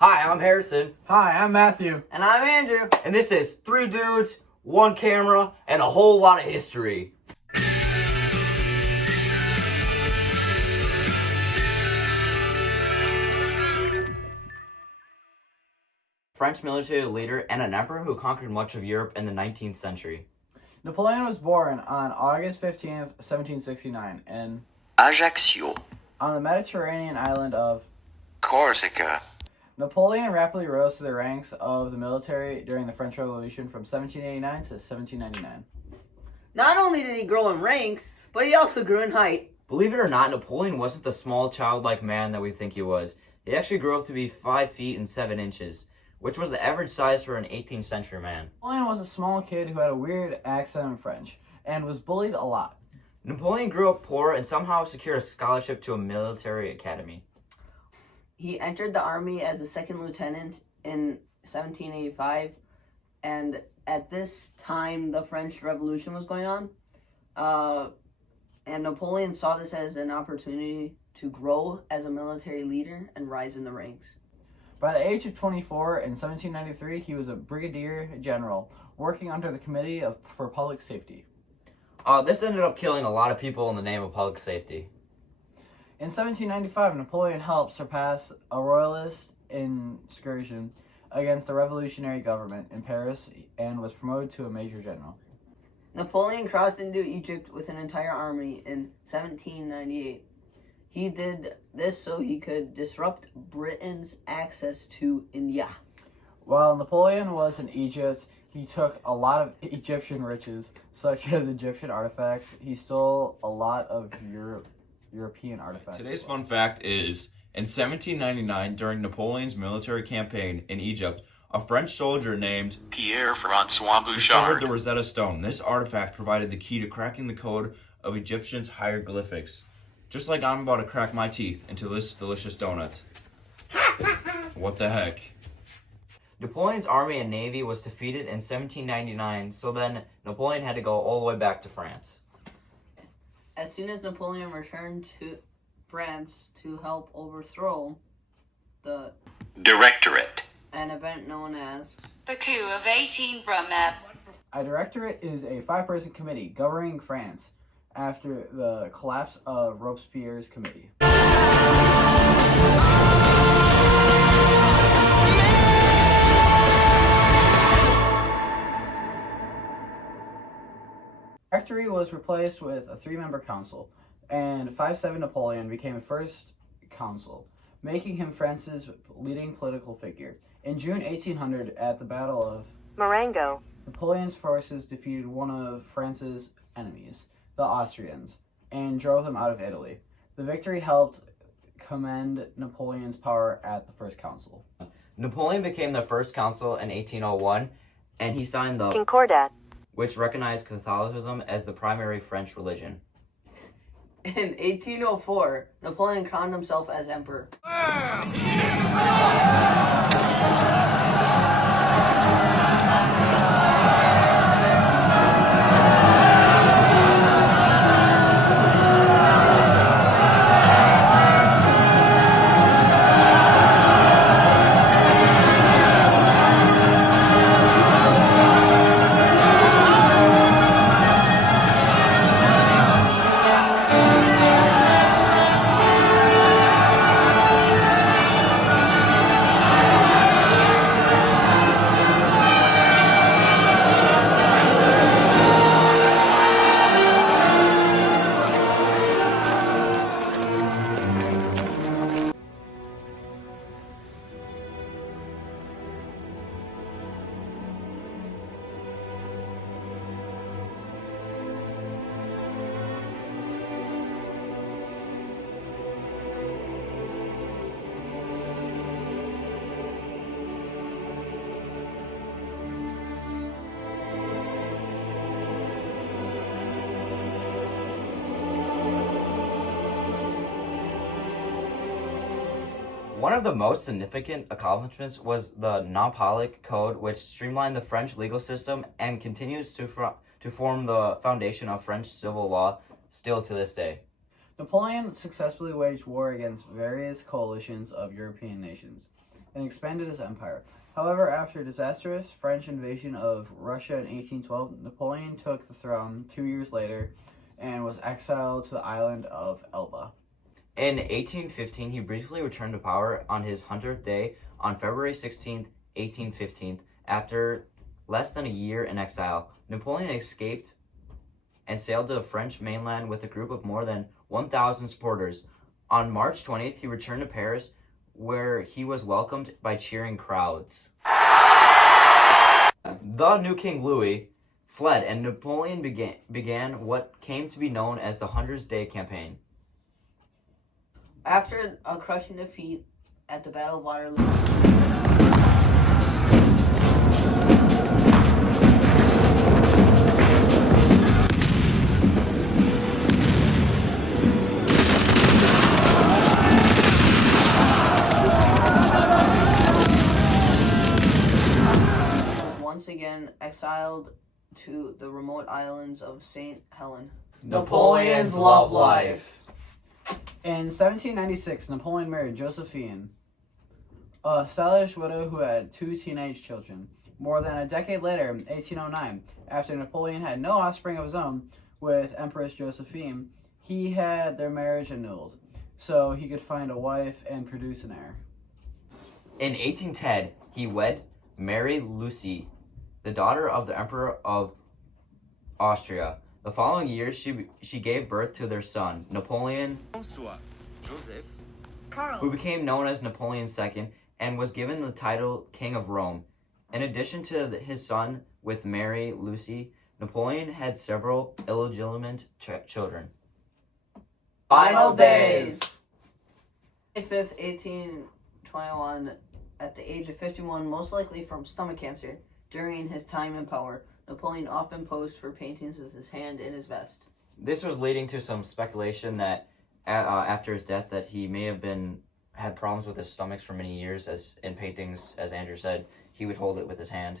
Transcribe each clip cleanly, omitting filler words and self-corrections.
Hi, I'm Harrison. Hi, I'm Matthew. And I'm Andrew. And this is 3 dudes, 1 camera, and a whole lot of history. French military leader and an emperor who conquered much of Europe in the 19th century. Napoleon was born on August 15th, 1769, Ajaccio, on the Mediterranean island of Corsica. Napoleon rapidly rose to the ranks of the military during the French Revolution from 1789 to 1799. Not only did he grow in ranks, but he also grew in height. Believe it or not, Napoleon wasn't the small, childlike man that we think he was. He actually grew up to be 5 feet and 7 inches, which was the average size for an 18th century man. Napoleon was a small kid who had a weird accent in French and was bullied a lot. Napoleon grew up poor and somehow secured a scholarship to a military academy. He entered the army as a second lieutenant in 1785, and at this time the French Revolution was going on. And Napoleon saw this as an opportunity to grow as a military leader and rise in the ranks. By the age of 24, in 1793, he was a brigadier general, working under the Committee for Public Safety. This ended up killing a lot of people in the name of public safety. In 1795, Napoleon helped surpass a royalist incursion against the revolutionary government in Paris and was promoted to a major general. Napoleon crossed into Egypt with an entire army in 1798. He did this so he could disrupt Britain's access to India. While Napoleon was in Egypt, he took a lot of Egyptian riches, such as Egyptian artifacts. He stole a lot of European artifacts. Today's fun fact is, in 1799, during Napoleon's military campaign in Egypt, a French soldier named Pierre-Francois discovered Bouchard. the Rosetta Stone. This artifact provided the key to cracking the code of Egyptians' hieroglyphics. Just like I'm about to crack my teeth into this delicious donut. What the heck? Napoleon's army and navy was defeated in 1799, so then Napoleon had to go all the way back to France. As soon as Napoleon returned to France to help overthrow the Directorate. an event known as The coup of 18 Brumaire. A directorate is a 5-person committee governing France after the collapse of Robespierre's committee. Directory was replaced with a 3-member council, and 5'7" Napoleon became the first consul, making him France's leading political figure. In June 1800, at the Battle of Marengo, Napoleon's forces defeated one of France's enemies, the Austrians, and drove them out of Italy. The victory helped commend Napoleon's power at the First Council. Napoleon became the first consul in 1801, and he signed the Concordat, which recognized Catholicism as the primary French religion. in 1804, Napoleon crowned himself as emperor. One of the most significant accomplishments was the Napoleonic Code, which streamlined the French legal system and continues to form the foundation of French civil law still to this day. Napoleon successfully waged war against various coalitions of European nations. and expanded his empire. However, after a disastrous French invasion of Russia in 1812, Napoleon took the throne 2 years later and was exiled to the island of Elba. In 1815, he briefly returned to power on his 100th day on February 16, 1815. After less than a year in exile, Napoleon escaped and sailed to the French mainland with a group of more than 1,000 supporters. On March 20th, he returned to Paris, where he was welcomed by cheering crowds. The new King Louis fled, and Napoleon began what came to be known as the 100 Day Campaign. After a crushing defeat at the Battle of Waterloo, was once again exiled to the remote islands of St. Helena. Napoleon's love life. In 1796, Napoleon married Josephine, a stylish widow who had 2 teenage children. More than a decade later, in 1809, after Napoleon had no offspring of his own with Empress Josephine, he had their marriage annulled so he could find a wife and produce an heir. In 1810, he wed Mary Lucy, the daughter of the Emperor of Austria. The following year, she gave birth to their son, Napoleon, who became known as Napoleon II and was given the title King of Rome. In addition to his son with Mary Lucy, Napoleon had several illegitimate children. Final days. May 5th, 1821, at the age of 51, most likely from stomach cancer. During his time in power, Napoleon often posed for paintings with his hand in his vest. This was leading to some speculation that after his death that he may have had problems with his stomach for many years, as in paintings, as Andrew said, he would hold it with his hand.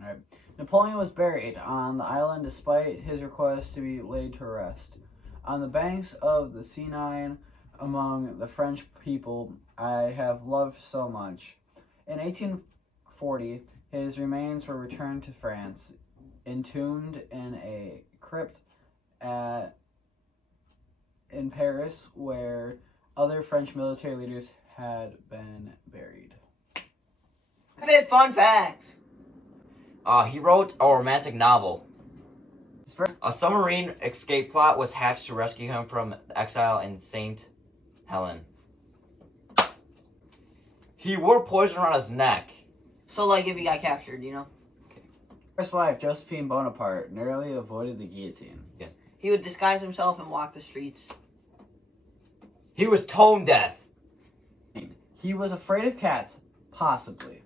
All right. Napoleon was buried on the island despite his request to be laid to rest. On the banks of the Seine, among the French people I have loved so much. In 1840, his remains were returned to France, entombed in a crypt in Paris, where other French military leaders had been buried. Fun facts. He wrote a romantic novel. His first A submarine escape plot was hatched to rescue him from exile in St. Helena. He wore poison around his neck. So, like, if he got captured, you know? First wife, Josephine Bonaparte, narrowly avoided the guillotine. He would disguise himself and walk the streets. He was tone deaf. He was afraid of cats, possibly.